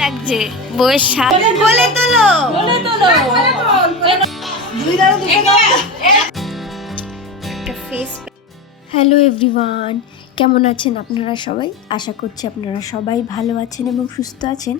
লাগছে বউয়ের সাথ বলে তোলো একটা ফেস। হ্যালো এভরিওয়ান, কেমন আছেন আপনারা সবাই? আশা করছি আপনারা সবাই ভালো আছেন এবং সুস্থ আছেন।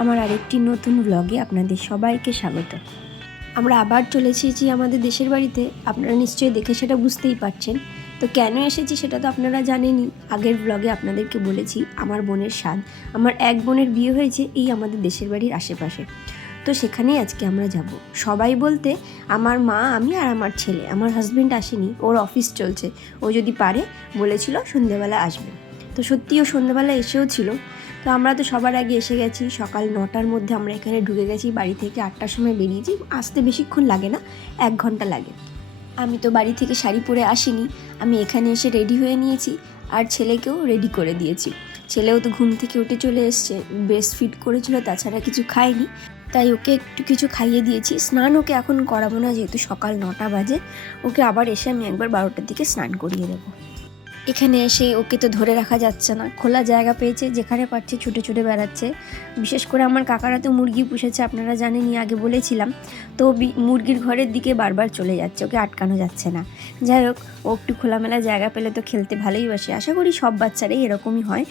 আমার আরেকটি নতুন ব্লগে আপনাদের সবাইকে স্বাগত। আমরা আবার চলে এসেছি আমাদের দেশের বাড়িতে। আপনারা নিশ্চয়ই দেখে সেটা বুঝতেই পারছেন। তো কেন এসেছি সেটা তো আপনারা জানেনই। আগের ব্লগে আপনাদেরকে বলেছি আমার বোনের স্বাদ। আমার এক বোনের বিয়ে হয়েছে এই আমাদের দেশের বাড়ির আশেপাশে। তো সেখানেই আজকে আমরা যাব। সবাই বলতে আমার মা, আমি আর আমার ছেলে। আমার হাজব্যান্ড আসেনি, ওর অফিস চলছে। ও যদি পারে বলেছিল সন্ধ্যেবেলা আসবে। তো সত্যিও সন্ধ্যেবেলা এসেও ছিল। তো আমরা তো সবার আগে এসে গেছি। সকাল 9টার মধ্যে আমরা এখানে ঢুকে গেছি। বাড়ি থেকে 8টার সময় বেরিয়েছি। আসতে বেশিক্ষণ লাগে না, 1 ঘন্টা লাগে। আমি তো বাড়ি থেকে শাড়ি পরে আসিনি, আমি এখানে এসে রেডি হয়ে নিয়েছি আর ছেলেকেও রেডি করে দিয়েছি। ছেলেও তো ঘুম থেকে উঠে চলে এসছে, ব্রেস্ট ফিড করেছিল, তাছাড়া কিছু খায়নি, তাই ওকে একটু কিছু খাইয়ে দিয়েছি। স্নান ওকে এখন করাবো না, যেহেতু সকাল 9টা বাজে। ওকে আবার এসে আমি একবার 12টার দিকে স্নান করিয়ে দেবো। এখানে এসে ওকে তো ধরে রাখা যাচ্ছে না, খোলা জায়গা পেয়েছে, যেখানে পারছে ছুটে ছুটে বেড়াচ্ছে। বিশেষ করে আমার কাকারা তো মুরগি পুষেছে, আপনারা জানেনই, আগে বলেছিলাম। তো মুরগির ঘরের দিকে বারবার চলে যাচ্ছে, ওকে আটকানো যাচ্ছে না। যাই হোক, ও একটু খোলামেলা জায়গা পেলে তো খেলতে ভালোই বাসে। আশা করি সব বাচ্চারাই এরকমই হয়,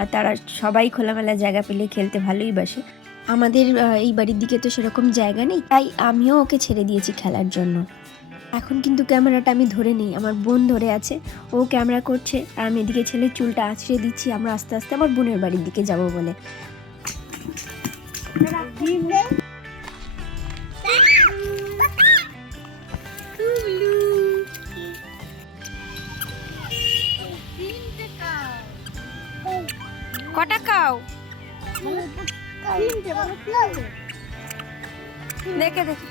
আর তারা সবাই খোলামেলা জায়গা পেলে খেলতে ভালোই বাসে। আমাদের এই বাড়ির দিকে তো সেরকম জায়গা নেই, তাই আমিও ওকে ছেড়ে দিয়েছি খেলার জন্য। এখন কিন্তু ক্যামেরাটা আমি ধরে নিই, আমার বোন ধরে আছে, ও ক্যামেরা করছে আর আমি এদিকে ছেলের চুলটা আঁচড়ে দিচ্ছি। আমরা আস্তে আস্তে আমার বোনের বাড়ির দিকে যাব বলে। কটা খাও? দেখে দেখে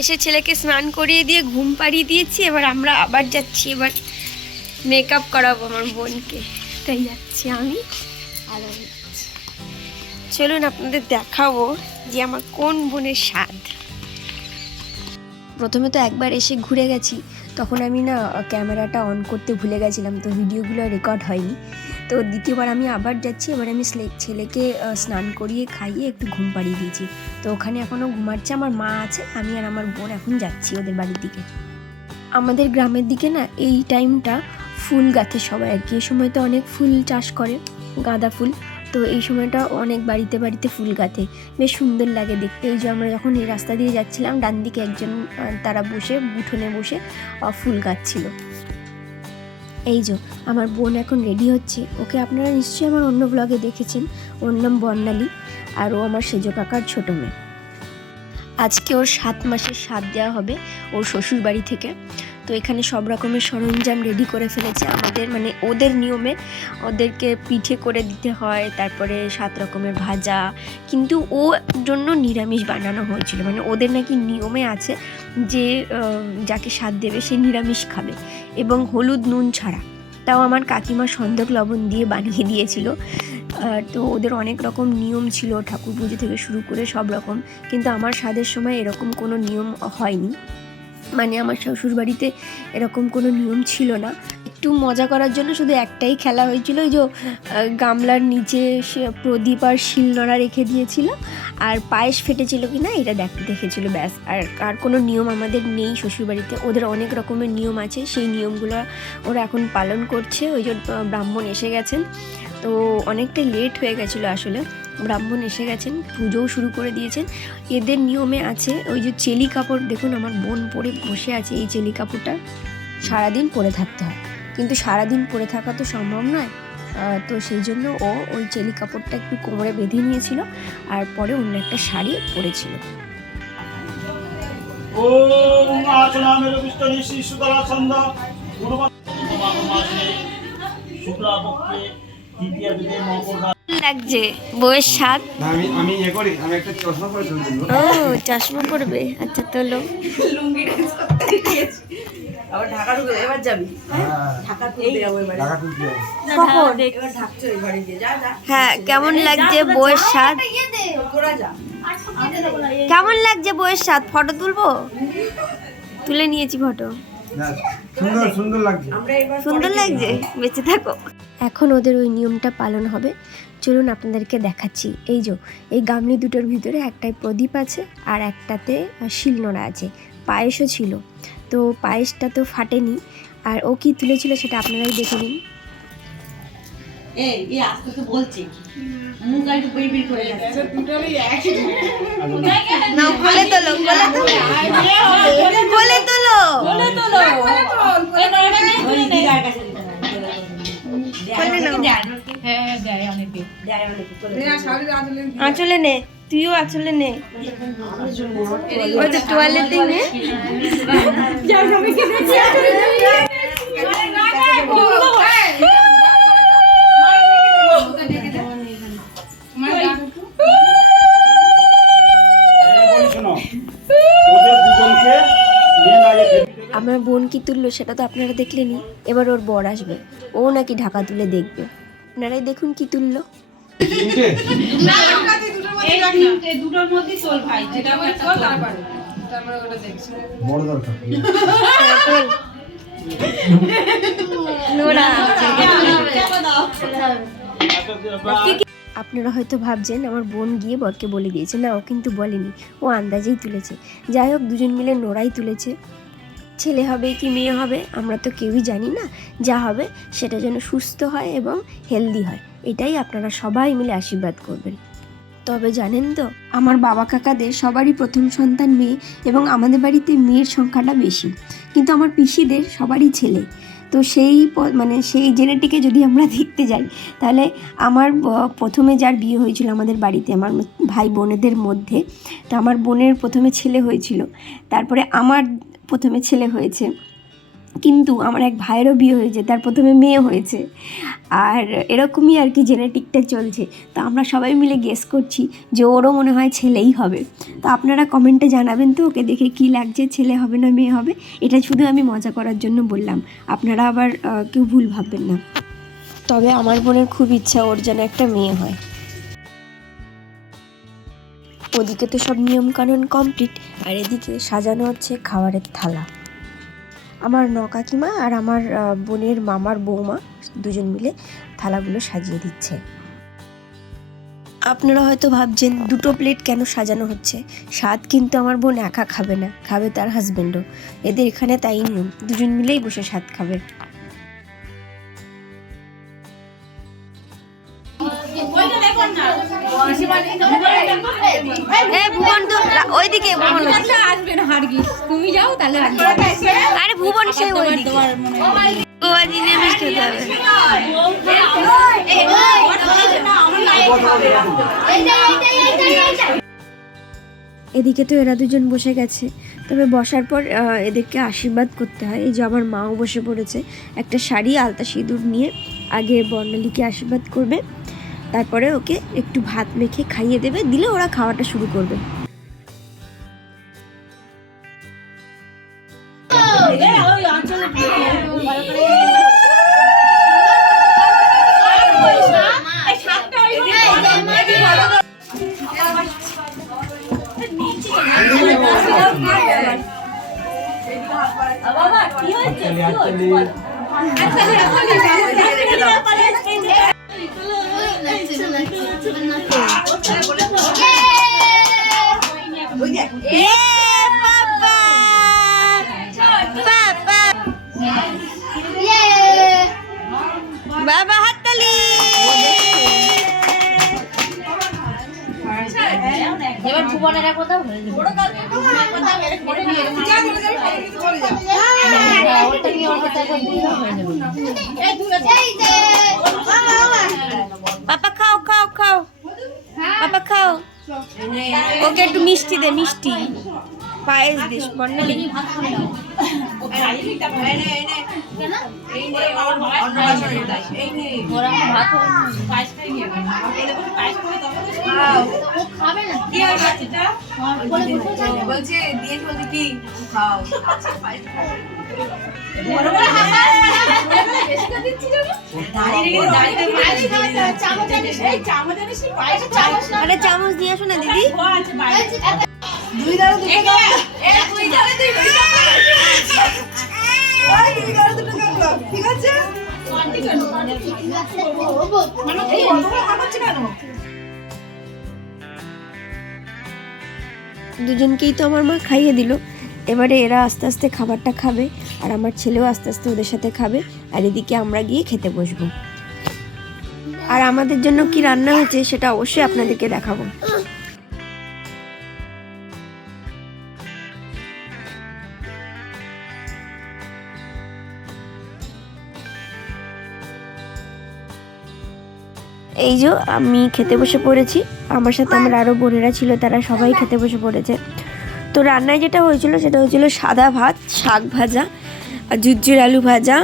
এসে ছেলেকে স্নান করিয়ে দিয়ে ঘুম পাড়িয়ে দিয়েছি। এবার আমরা আবার যাচ্ছি, এবার মেকআপ করাবো আমার বোনকে, তাই যাচ্ছি আমি আর আমি। চলুন আপনাদের দেখাবো যে আমার কোন বোনের স্বাদ। প্রথমে তো একবার এসে ঘুরে গেছি, তখন আমি না ক্যামেরাটা অন করতে ভুলে গেছিলাম, তো ভিডিওগুলো রেকর্ড হয়নি। তো দ্বিতীয়বার আমি আবার যাচ্ছি। এবার আমি ছেলেকে স্নান করিয়ে খাইয়ে একটু ঘুম পাড়িয়ে দিয়েছি। তো ওখানে এখনও ঘুমাচ্ছে, আমার মা আছে, আমি আর আমার বোন এখন যাচ্ছি ওদের বাড়ির দিকে। আমাদের গ্রামের দিকে না এই টাইমটা ফুল গাঁথে সবাই আর কি। এই সময় তো অনেক ফুল চাষ করে, গাঁদা ফুল। তো এই সময়টা অনেক বাড়িতে বাড়িতে ফুল গাঁথে, বেশ সুন্দর লাগে দেখতে। ওই যে আমরা যখন এই রাস্তা দিয়ে যাচ্ছিলাম, ডান দিকে একজন তারা বসে উঠোনে বসে ফুল গাঁথছিল। এই যে আমার বোন এখন রেডি হচ্ছে। ওকে আপনারা নিশ্চয়ই আমার অন্য ব্লগে দেখেছেন, ওর নাম বর্ণালী, আর ও আমার সেজো কাকার ছোটো মেয়ে। আজকে ওর 7 মাসের স্বাদ দেওয়া হবে ওর শ্বশুর বাড়ি থেকে। তো এখানে সব রকমের সরঞ্জাম রেডি করে ফেলেছে আমাদের, মানে ওদের নিয়মে ওদেরকে পিঠে করে দিতে হয়, তারপরে 7 রকমের ভাজা। কিন্তু ও জন্য নিরামিষ বানানো হয়েছিল, মানে ওদের নাকি নিয়মে আছে যে যাকে স্বাদ দেবে সে নিরামিষ খাবে এবং হলুদ নুন ছাড়া। তাও আমার কাকিমা সন্দক লবণ দিয়ে বানিয়ে দিয়েছিল। তো ওদের অনেক রকম নিয়ম ছিল, ঠাকুর পুজো থেকে শুরু করে সব রকম। কিন্তু আমার স্বাদের সময় এরকম কোনো নিয়ম হয়নি, মানে আমার শ্বশুর বাড়িতে এরকম কোনো নিয়ম ছিল না। একটু মজা করার জন্য শুধু একটাই খেলা হয়েছিল, ওই যে গামলার নিচে সে প্রদীপ আর শিলনোড়া রেখে দিয়েছিল, আর পায়েস ফেটেছিল কি না এটা দেখেছিল, ব্যাস। আর কোনো নিয়ম আমাদের নেই শ্বশুরবাড়িতে। ওদের অনেক রকমের নিয়ম আছে, সেই নিয়মগুলো ওরা এখন পালন করছে। ওই যে ব্রাহ্মণ এসে গেছেন, তো অনেকটা লেট হয়ে গেছিলো আসলে। ব্রাহ্মণ এসে গেছেন, পুজোও শুরু করে দিয়েছেন। এদের নিয়মে আছে ওই যে চেলি কাপড়, দেখুন আমার বোন পরে বসে আছে, এই চেলি কাপড়টা সারাদিন পরে থাকতে হয়, কিন্তু সারাদিন পরে থাকা তো সম্ভব নয়। তো সেই জন্য ও ওই চেলি কাপড়টা একটু কোমরে বেঁধে নিয়েছিল, আর পরে অন্য একটা শাড়ি পরেছিল। লাগছে বউয়ের স্বাদ। আমি করি, আমি একটা চশমা পরে ও চশমা পরবে, আচ্ছা তোলো। আবার ঢাকা ঢুকে এবার যাবি ঢাকা তুলতে যাবো এবার কখন? এবার ঢাকছো এই ঘরে গিয়ে যা যা হ্যাঁ, কেমন লাগছে বউয়ের স্বাদ? তোরা যা কেমন লাগছে বউয়ের স্বাদ? ফটো তুলবো? তুলে নিয়েছি ফটো। সুন্দর সুন্দর লাগছে। আমরা এবার সুন্দর লাগছে, বেঁচে থাকো। এখন ওদের ওই নিয়মটা পালন হবে, চলুন আপনাদেরকে দেখাচ্ছি। এই যে এই গামলি দুটোর ভিতরে একটাই প্রদীপ আছে আর একটাতে শিলনোড়া আছে, পায়েসও ছিল। তো পায়েসটা তো ফাটেনি, আর ও কি তুলেছিল সেটা আপনারাই দেখে নিন। এই আজকে তো বলছি মুখ একটু বিড়বিড় করে যাচ্ছে না, কোলে তোলো, কোলে তোলো, কোলে তোলো। ওই দিদার কাছে দিতে হবে। কোলে নাও। হ্যাঁ দেয় অনেকে দেয় অনেকে করে আঁচলে নে, তুইও আঁচলে নে। ওই তো টয়লেটে নে। শোনো, ওদের দুজনকে মেন আগে খেতে দেবে। আমার বোন কি তুললো সেটা তো আপনারা দেখলেনি। এবার ওর বর আসবে, ও নাকি ঢাকা তুলে দেখবে। আপনারাই দেখুন কি তুললো। তিনটে? এই দুটোর মধ্যেই চল ভাই যেটা হবে চল তারপরে ওটা দেখছি বড় দরকার। নোরা। দাও আপনারা হয়তো ভাবছেন আমার বোন গিয়ে বরকে বলে দিয়েছে, না, ও কিন্তু বলেনি, ও আন্দাজেই তুলেছে। যাই হোক, দুজন মিলে নোরাই তুলেছে। ছেলে হবে কি মেয়ে হবে আমরা তো কেউই জানি না, যা হবে সেটা যেন সুস্থ হয় এবং হেলদি হয়, এটাই আপনারা সবাই মিলে আশীর্বাদ করবেন। তবে জানেন তো, আমার বাবা কাকাদের সবারই প্রথম সন্তান মেয়ে, এবং আমাদের বাড়িতে মেয়ের সংখ্যাটা বেশি, কিন্তু আমার পিসিদের সবারই ছেলে। তো সেই জেনেটিকে যদি আমরা দেখতে যাই, তাহলে আমার প্রথমে যার বিয়ে হয়েছিল আমাদের বাড়িতে আমার ভাই বোনেদের মধ্যে, তো আমার বোনের প্রথমে ছেলে হয়েছিল, তারপরে আমার প্রথমে ছেলে হয়েছে, কিন্তু আমার এক ভাইয়েরও বিয়ে হয়েছে, তার প্রথমে মেয়ে হয়েছে, আর এরকমই আর কি জেনেটিকটা চলছে। তো আমরা সবাই মিলে গেস করছি যে ওরও মনে হয় ছেলেই হবে। তো আপনারা কমেন্টে জানাবেন তো ওকে দেখে কী লাগছে, ছেলে হবে না মেয়ে হবে। এটা শুধু আমি মজা করার জন্য বললাম, আপনারা আবার কেউ ভুল ভাববেন না। তবে আমার বোনের খুব ইচ্ছা ওর যেন একটা মেয়ে হয়। ওদিকে তো সব নিয়মকানুন কমপ্লিট, আর এদিকে সাজানো হচ্ছে খাবারের থালা। আমার কাকিমা আর আমার বোনের মামার বৌমা দুজন মিলে থালাগুলো সাজিয়ে দিচ্ছে। আপনারা হয়তো ভাবছেন দুটো প্লেট কেন সাজানো হচ্ছে। স্বাদ কিন্তু আমার বোন একা খাবে না, খাবে তার হাজব্যান্ডও। এদের এখানে তাই নিয়ম, দুজন মিলেই বসে স্বাদ খাবে। ভুবন তো ওইদিকে, আসবে না হারগিস তুমি যাও তাহলে আরে ভুবন সেই ওইদিকে গোয়াজি নেমে খেতে হবে। এদিকে তো এরা দুজন বসে গেছে, তবে বসার পর এদেরকে আশীর্বাদ করতে হয়। এই যে আমার মাও বসে পড়েছে, একটা শাড়ি আলতা সিঁদুর নিয়ে আগে বর্ণালীকে আশীর্বাদ করবে, তারপরে ওকে একটু ভাত মেখে খাইয়ে দেবে, দিলে ওরা খাওয়াটা শুরু করবে। বাবা কি হয়েছে বাবা হাততালি। এবার ভুবনেরা কোথাও হয়ে যাবে পাপা খাও খাও খাও, পাপা খাও, ওকে একটু মিষ্টি দে, মিষ্টি পায়েস দিস বর্ণালী। বলছে দিয়েছে বলছে কি খাও আরে চামচ দিয়ে আসো না দিদি। দুজনকেই তো আমার মা খাইয়ে দিল। এবারে এরা আস্তে আস্তে খাবারটা খাবে আর আমার ছেলেও আস্তে আস্তে ওদের সাথে খাবে, আর এদিকে আমরা গিয়ে খেতে বসবো। আর আমাদের জন্য কি রান্না হয়েছে সেটা অবশ্যই আপনাদেরকে দেখাবো। এই যে আমি খেতে বসে পড়েছি, আমার সাথে আমার আরও বোনেরা ছিল, তারা সবাই খেতে বসে পড়েছে। তো রান্নায় যেটা হয়েছিল সেটা হয়েছিল সাদা ভাত, শাক ভাজা, ঝুরঝুর আলু ভাজা,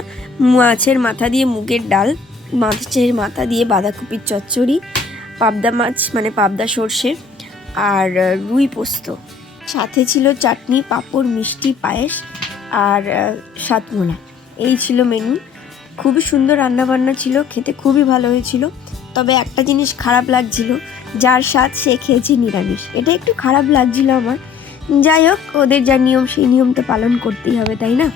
মাছের মাথা দিয়ে মুগের ডাল, মাছের মাথা দিয়ে বাঁধাকপির চচ্চড়ি, পাবদা মাছ মানে পাবদা সর্ষে, আর রুই পোস্ত। সাথে ছিল চাটনি, পাঁপড়, মিষ্টি, পায়েস আর সাতমোলা। এই ছিল মেনু। খুবই সুন্দর রান্নাবান্না ছিল, খেতে খুবই ভালো হয়েছিল। তবে একটা জিনিস খারাপ লাগছিল, যার স্বাদ সে খেয়েছে নিরামিষ, এটা একটু খারাপ লাগছিল আমার। যাই হোক, ওদের যা নিয়ম সেই নিয়ম তো পালন করতেই হবে, তাই না?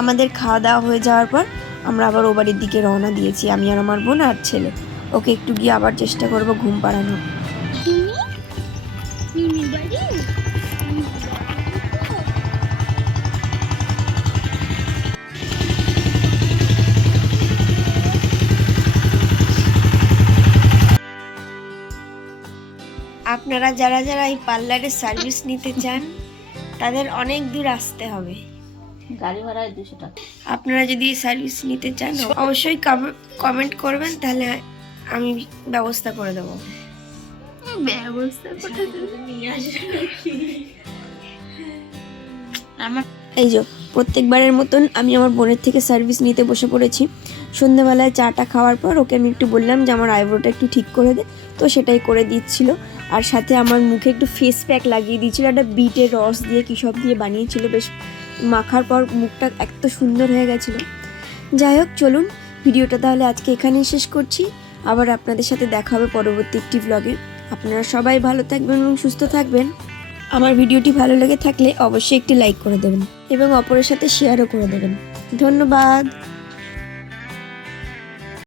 আমাদের খাওয়া দাওয়া হয়ে যাওয়ার পর আমরা আবার ও বাড়ির দিকে রওনা দিয়েছি, আমি আর আমার বোন আর ছেলে। ওকে একটু গিয়ে আবার চেষ্টা করব ঘুম পাড়ানো। আপনারা যারা যারা এই পার্লারের সার্ভিস নিতে চান তাদের অনেক দূর আসতে হবে, গাড়ি ভাড়ায় 200 টাকা। আপনারা যদি এই সার্ভিস নিতে চান অবশ্যই কমেন্ট করবেন, তাহলে আমি ব্যবস্থা করে দেবো। এই যে প্রত্যেকবারের মতন আমি আমার বোনের থেকে সার্ভিস নিতে বসে পড়েছি। সন্ধ্যাবেলায় চাটা খাওয়ার পর ওকে আমি একটু বললাম যে আমার আইব্রোটা একটু ঠিক করে দে, তো সেটাই করে দিচ্ছিল। আর সাথে আমার মুখে একটু ফেস প্যাক লাগিয়ে দিয়েছিল, একটা বিটের রস দিয়ে কী সব দিয়ে বানিয়েছিল, বেশ মাখার পর মুখটা এত সুন্দর হয়ে গেছিলো। যাই হোক, চলুন ভিডিওটা তাহলে আজকে এখানেই শেষ করছি। আবার আপনাদের সাথে দেখা হবে পরবর্তী একটি ব্লগে। আপনারা সবাই ভালো থাকবেন এবং সুস্থ থাকবেন। আমার ভিডিওটি ভালো লেগে থাকলে অবশ্যই একটি লাইক করে দেবেন এবং অপরের সাথে শেয়ারও করে দেবেন। ধন্যবাদ।